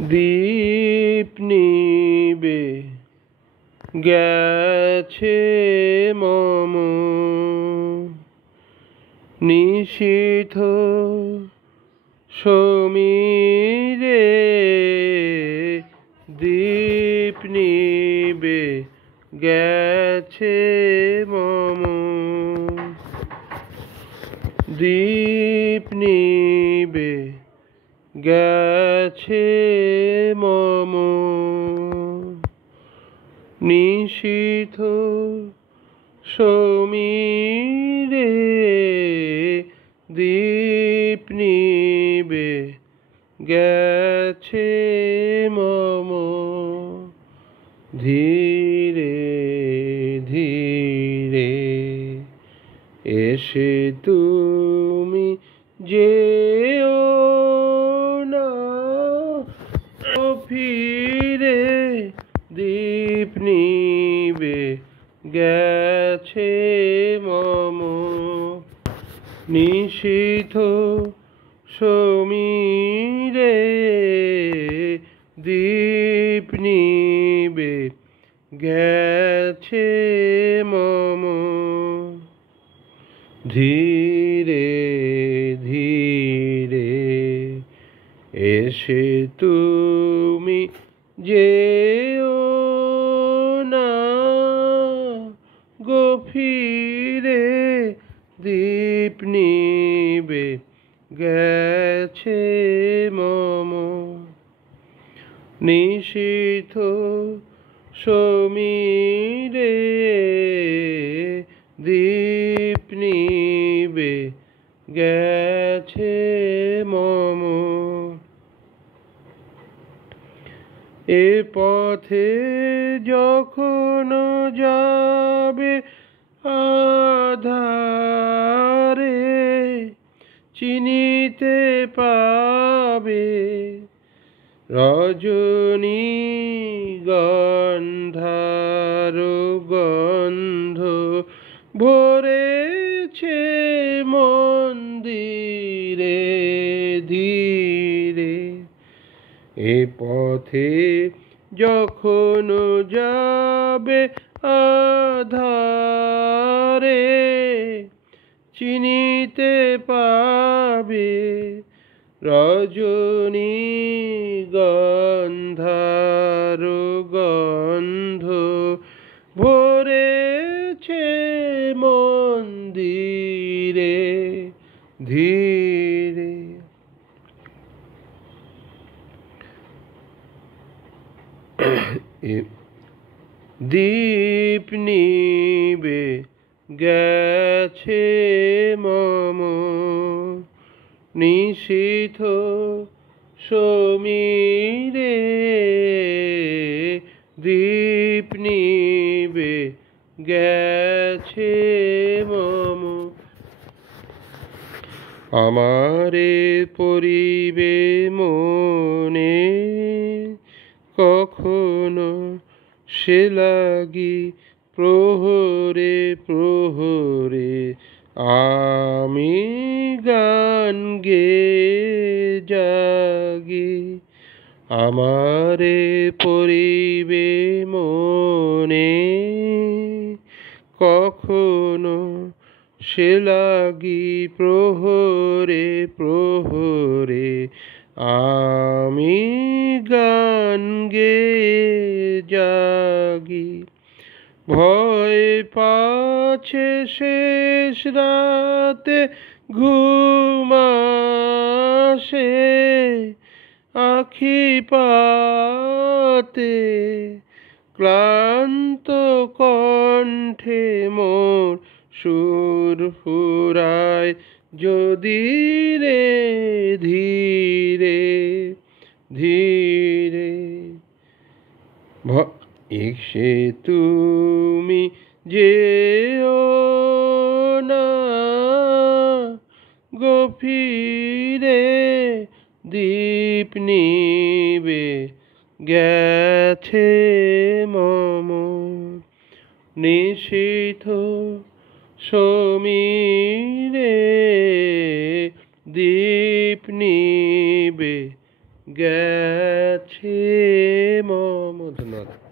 দীপ নিবে গেছে মম নিশীথ সমীরে দীপ নিবে গেছে মম দীপ নিবে গেছে মম নিশীথ সমীরে দীপ নিবে গেছে মম ধীরে ধীরে এসে তুমি যেও না ফিরে দীপ নিবে গেছে মম নিশীথ সমীরে দীপ নিবে গেছে মম ধীরে ধীরে এসে তুমি যেও না গভীরে দীপ নিবে গেছে মম নিশীথ সমীরে দীপ নিবে গেছে মম এ পথে যখন যাবে আধারে চিনিতে পাবে রজনী গন্ধার গন্ধ ভরেছে মন্দিরে ধীরে এ পথে যখন যাবে আধারে চিনিতে পাবে রজনী গন্ধার গন্ধ ভরেছে মন্দিরে ধীরে দীপ নিবে গেছে মম নিশীথ সমীরে দীপ নিবে গেছে মম আমারে পরিবে মনে কখনো সে লাগি প্রহরে প্রহরে আমি গান গেয়ে জাগি আমারে পরিবে মনে কখনো সে লাগি প্রহরে প্রহরে আমি গান গেয়ে জাগি ভয় পাছে শেষ রাতে ঘুম আসে আখি পাতে ক্লান্ত কণ্ঠে মোর সুর ফুরায় যদি রে ধীরে ধীরে এসে তুমি যেও না গভীরে দীপ নিবে গেছে মম নিশীথ সমীরে দীপ নিবে গেছে গেছে মম। ধন্যবাদ।